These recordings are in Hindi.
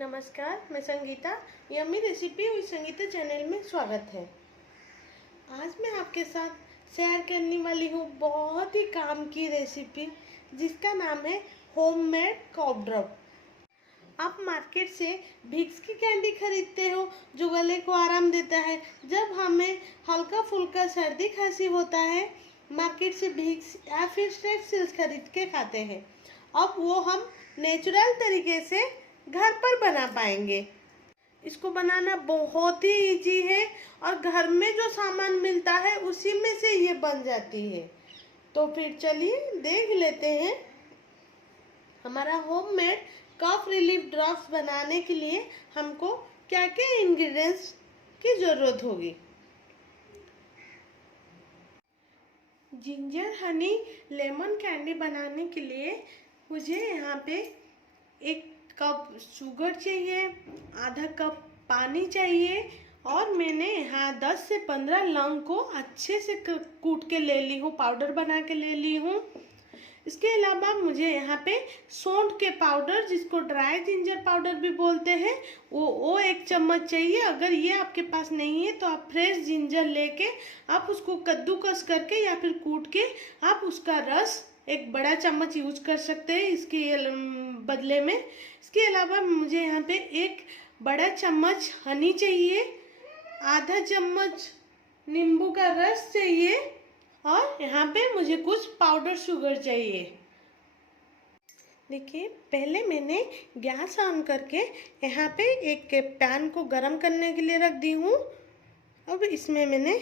नमस्कार, मैं Sangeeta. Yummy recipe with Sangeeta channel में स्वागत है। आज मैं आपके साथ शेयर करने वाली हूँ बहुत ही काम की रेसिपी जिसका नाम है होममेड कॉफ ड्रॉप। आप मार्केट से विक्स की कैंडी खरीदते हो जो गले को आराम देता है। जब हमें हल्का फुल्का सर्दी खांसी होता है, मार्केट से विक्स या फिर स्ट्रेप्सिल्स खरीद के खाते हैं। अब वो हम नेचुरल तरीके से घर पर बना पाएंगे। इसको बनाना बहुत ही इजी है और घर में जो सामान मिलता है उसी में से ये बन जाती है। तो फिर चलिए देख लेते हैं। हमारा होममेड कफ रिलीफ ड्रॉप्स बनाने के लिए हमको क्या क्या इंग्रेडिएंट्स की ज़रूरत होगी। जिंजर हनी लेमन कैंडी बनाने के लिए मुझे यहाँ पे 1 कप शुगर चाहिए, आधा कप पानी चाहिए और मैंने यहाँ 10 से 15 लौंग को अच्छे से कूट के ले ली हूँ, पाउडर बना के ले ली हूँ। इसके अलावा मुझे यहाँ पे सौंठ के पाउडर, जिसको ड्राई जिंजर पाउडर भी बोलते हैं, वो 1 चम्मच चाहिए। अगर ये आपके पास नहीं है तो आप फ्रेश जिंजर लेके आप उसको कद्दूकस करके या फिर कूट के आप उसका रस 1 बड़ा चम्मच यूज कर सकते हैं इसके बदले में। इसके अलावा मुझे यहाँ पे 1 बड़ा चम्मच हनी चाहिए, आधा चम्मच नींबू का रस चाहिए और यहाँ पे मुझे कुछ पाउडर शुगर चाहिए। देखिए, पहले मैंने गैस ऑन करके यहाँ पे एक पैन को गरम करने के लिए रख दी हूँ। अब इसमें मैंने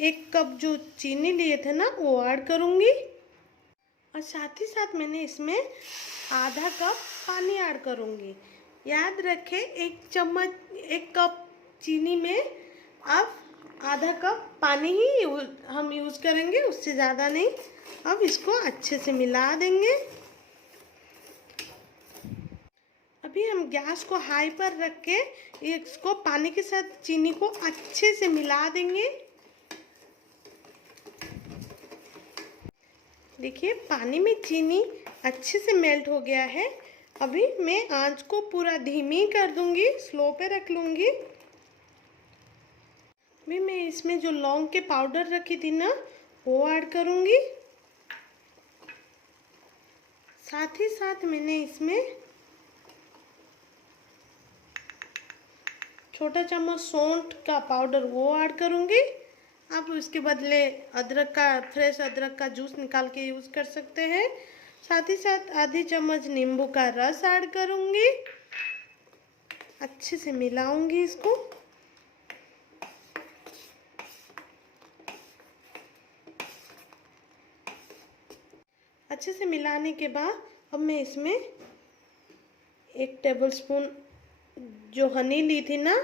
1 कप जो चीनी लिए थे ना वो ऐड करूँगी और साथ ही साथ मैंने इसमें आधा कप पानी ऐड करूँगी। याद रखें 1 कप चीनी में आप आधा कप पानी ही हम यूज़ करेंगे, उससे ज़्यादा नहीं। अब इसको अच्छे से मिला देंगे। अभी हम गैस को हाई पर रख के इसको पानी के साथ चीनी को अच्छे से मिला देंगे। देखिए, पानी में चीनी अच्छे से मेल्ट हो गया है। अभी मैं आंच को पूरा धीमी कर दूंगी, स्लो पे रख लूँगी। अभी मैं इसमें जो लौंग के पाउडर रखी थी ना वो ऐड करूँगी। साथ ही साथ मैंने इसमें छोटा चम्मच सौंठ का पाउडर वो ऐड करूँगी। आप इसके बदले अदरक का, फ्रेश अदरक का जूस निकाल के यूज़ कर सकते हैं। साथ ही साथ आधी चम्मच नींबू का रस ऐड करूँगी। अच्छे से मिलाऊंगी इसको। अच्छे से मिलाने के बाद अब मैं इसमें 1 टेबलस्पून जो हनी ली थी ना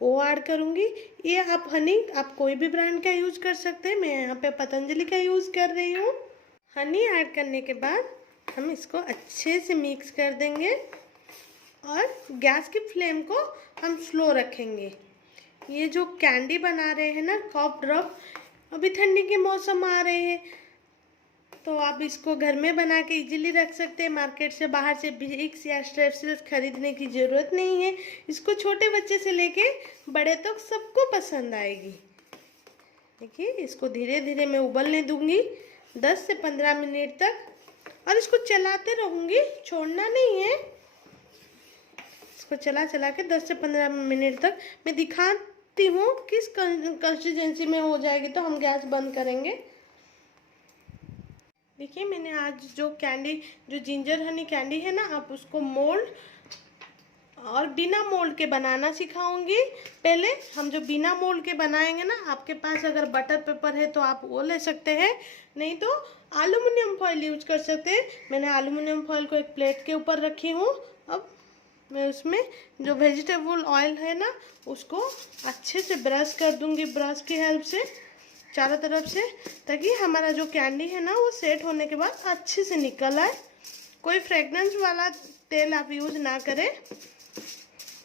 वो ऐड करूँगी। ये आप हनी आप कोई भी ब्रांड का यूज़ कर सकते हैं। मैं यहाँ पे पतंजलि का यूज़ कर रही हूँ। हनी ऐड करने के बाद हम इसको अच्छे से मिक्स कर देंगे और गैस की फ्लेम को हम स्लो रखेंगे। ये जो कैंडी बना रहे हैं ना कॉफ ड्रॉप, अभी ठंडी के मौसम आ रहे हैं तो आप इसको घर में बना के इजीली रख सकते हैं। मार्केट से बाहर से विक्स या स्ट्रेप्सिल्स खरीदने की ज़रूरत नहीं है। इसको छोटे बच्चे से लेके बड़े तक सबको पसंद आएगी। देखिए, इसको धीरे धीरे मैं उबलने दूंगी 10 से 15 मिनट तक और इसको चलाते रहूँगी, छोड़ना नहीं है। इसको चला चला के 10 से 15 मिनट तक मैं दिखाती हूँ किस कंसिस्टेंसी में हो जाएगी तो हम गैस बंद करेंगे। देखिए, मैंने आज जो जिंजर हनी कैंडी है ना, आप उसको मोल्ड और बिना मोल्ड के बनाना सिखाऊंगी। पहले हम जो बिना मोल्ड के बनाएंगे ना, आपके पास अगर बटर पेपर है तो आप वो ले सकते हैं, नहीं तो एल्युमिनियम फॉइल यूज कर सकते हैं। मैंने एल्युमिनियम फॉइल को 1 प्लेट के ऊपर रखी हूँ। अब मैं उसमें जो वेजिटेबल ऑयल है ना उसको अच्छे से ब्रश कर दूंगी, ब्रश की हेल्प से चारों तरफ से, ताकि हमारा जो कैंडी है ना वो सेट होने के बाद अच्छे से निकल आए। कोई फ्रेगनेंस वाला तेल आप यूज़ ना करें।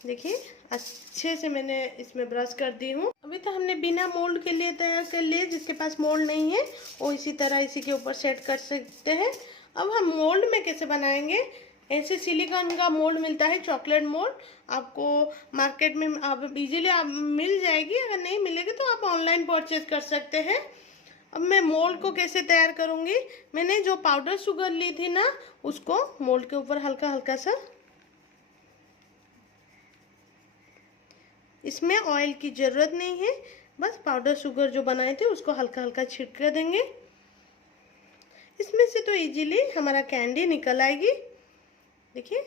देखिए, अच्छे से मैंने इसमें ब्रश कर दी हूँ। अभी तो हमने बिना मोल्ड के लिए तैयार कर लिए। जिसके पास मोल्ड नहीं है वो इसी तरह इसी के ऊपर सेट कर सकते हैं। अब हम मोल्ड में कैसे बनाएंगे ऐसे सिलिकॉन का मोल्ड मिलता है, चॉकलेट मोल्ड, आपको मार्केट में आप इजीली आप मिल जाएगी। अगर नहीं मिलेगी तो आप ऑनलाइन परचेज कर सकते हैं। अब मैं मोल्ड को कैसे तैयार करूँगी, मैंने जो पाउडर शुगर ली थी ना, उसको मोल्ड के ऊपर हल्का हल्का सा, इसमें ऑयल की ज़रूरत नहीं है, बस पाउडर शुगर जो बनाए थे उसको हल्का हल्का छिड़क देंगे। इसमें से तो इजीली हमारा कैंडी निकल आएगी। देखिए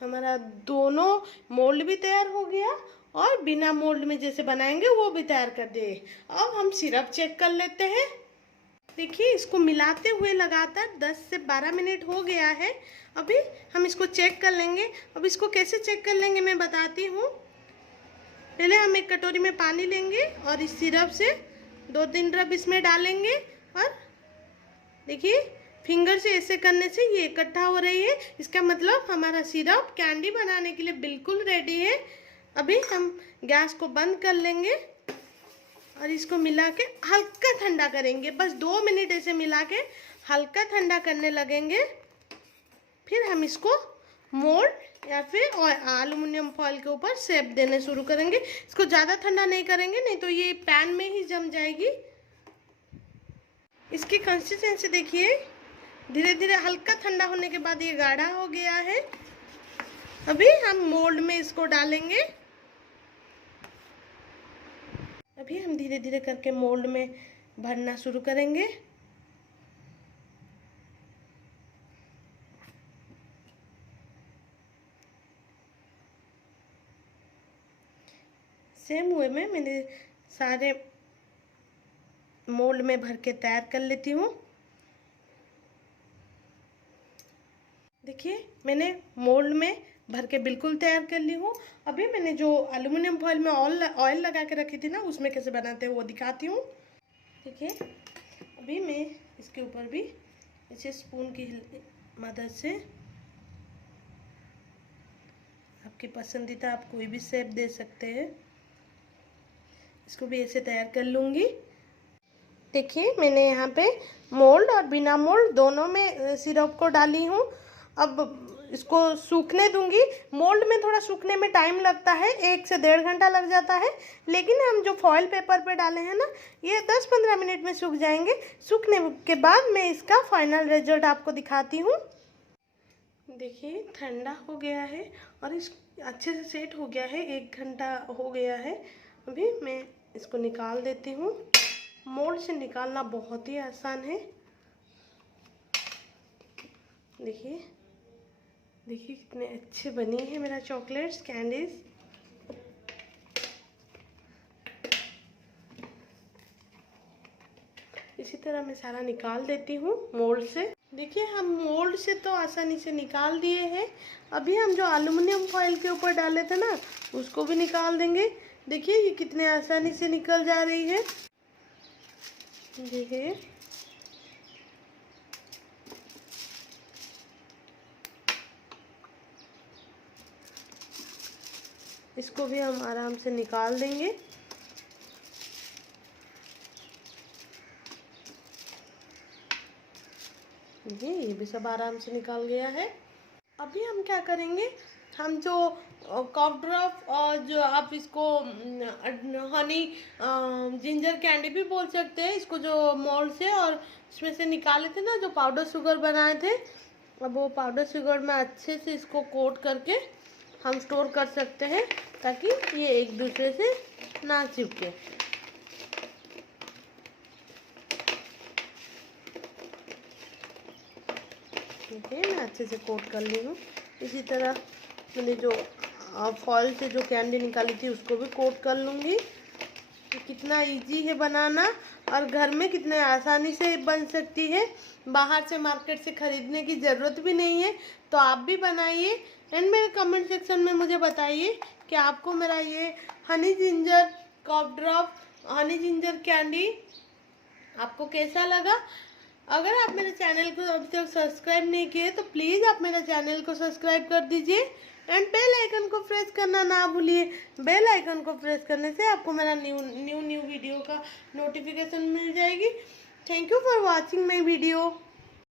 हमारा दोनों मोल्ड भी तैयार हो गया और बिना मोल्ड में जैसे बनाएंगे वो भी तैयार कर दिए। अब हम सिरप चेक कर लेते हैं। देखिए इसको मिलाते हुए लगातार 10 से 12 मिनट हो गया है। अभी हम इसको चेक कर लेंगे। अब इसको कैसे चेक कर लेंगे मैं बताती हूँ। पहले हम एक कटोरी में पानी लेंगे और इस सिरप से 2-3 ड्रॉप इसमें डालेंगे और देखिए फिंगर से ऐसे करने से ये इकट्ठा हो रही है। इसका मतलब हमारा सिरप कैंडी बनाने के लिए बिल्कुल रेडी है। अभी हम गैस को बंद कर लेंगे और इसको मिला के हल्का ठंडा करेंगे। बस 2 मिनट ऐसे मिला के हल्का ठंडा करने लगेंगे। फिर हम इसको मोल्ड या फिर एल्युमिनियम फॉइल के ऊपर शेप देने शुरू करेंगे। इसको ज़्यादा ठंडा नहीं करेंगे, नहीं तो ये पैन में ही जम जाएगी। इसकी कंसिस्टेंसी देखिए, धीरे धीरे हल्का ठंडा होने के बाद ये गाढ़ा हो गया है। अभी हम मोल्ड में इसको डालेंगे। अभी हम धीरे धीरे करके मोल्ड में भरना शुरू करेंगे। सेम वे में मैंने सारे मोल्ड में भर के तैयार कर लेती हूँ। देखिए मैंने मोल्ड में भर के बिल्कुल तैयार कर ली हूँ। अभी मैंने जो एल्युमिनियम फॉइल में ऑयल लगा के रखी थी ना, उसमें कैसे बनाते हैं वो दिखाती हूँ। देखिए अभी मैं इसके ऊपर भी इसे स्पून की मदद से, आपकी पसंदीदा आप कोई भी शेप दे सकते हैं, इसको भी ऐसे तैयार कर लूँगी। देखिए मैंने यहाँ पे मोल्ड और बिना मोल्ड दोनों में सिरप को डाली हूँ। अब इसको सूखने दूंगी। मोल्ड में थोड़ा सूखने में टाइम लगता है, 1 से 1.5 घंटा लग जाता है, लेकिन हम जो फॉइल पेपर पे डाले हैं ना, ये 10-15 मिनट में सूख जाएंगे। सूखने के बाद मैं इसका फाइनल रिजल्ट आपको दिखाती हूँ। देखिए ठंडा हो गया है और इस अच्छे से सेट हो गया है, 1 घंटा हो गया है। अभी मैं इसको निकाल देती हूँ। मोल्ड से निकालना बहुत ही आसान है। देखिए देखिए कितने अच्छे बनी है मेरा चॉकलेट्स कैंडीज। इसी तरह मैं सारा निकाल देती हूँ मोल्ड से। देखिए हम मोल्ड से तो आसानी से निकाल दिए हैं। अभी हम जो एल्युमिनियम फॉइल के ऊपर डाले थे ना, उसको भी निकाल देंगे। देखिए ये कितने आसानी से निकल जा रही है। देखिए इसको भी हम आराम से निकाल देंगे। ये भी सब आराम से निकाल गया है। अभी हम क्या करेंगे, हम जो कॉफ ड्रॉप और जो आप इसको हनी जिंजर कैंडी भी बोल सकते हैं, इसको जो मोल्ड से और इसमें से निकाले थे ना, जो पाउडर शुगर बनाए थे, अब वो पाउडर शुगर में अच्छे से इसको कोट करके हम स्टोर कर सकते हैं, ताकि ये एक दूसरे से ना चिपके। देखिए मैं अच्छे से कोट कर ली हूँ। इसी तरह मैंने जो फॉइल से जो कैंडी निकाली थी उसको भी कोट कर लूँगी। कितना इजी है बनाना और घर में कितने आसानी से बन सकती है, बाहर से मार्केट से ख़रीदने की ज़रूरत भी नहीं है। तो आप भी बनाइए एंड मेरे कमेंट सेक्शन में मुझे बताइए कि आपको मेरा ये हनी जिंजर कॉफ ड्रॉप हनी जिंजर कैंडी आपको कैसा लगा। अगर आप मेरे चैनल को अभी तक सब्सक्राइब नहीं किए तो प्लीज़ आप मेरे चैनल को सब्सक्राइब कर दीजिए एंड बेल आइकन को प्रेस करना ना भूलिए। बेल आइकन को प्रेस करने से आपको मेरा न्यू वीडियो का नोटिफिकेशन मिल जाएगी। Thank you for watching my video.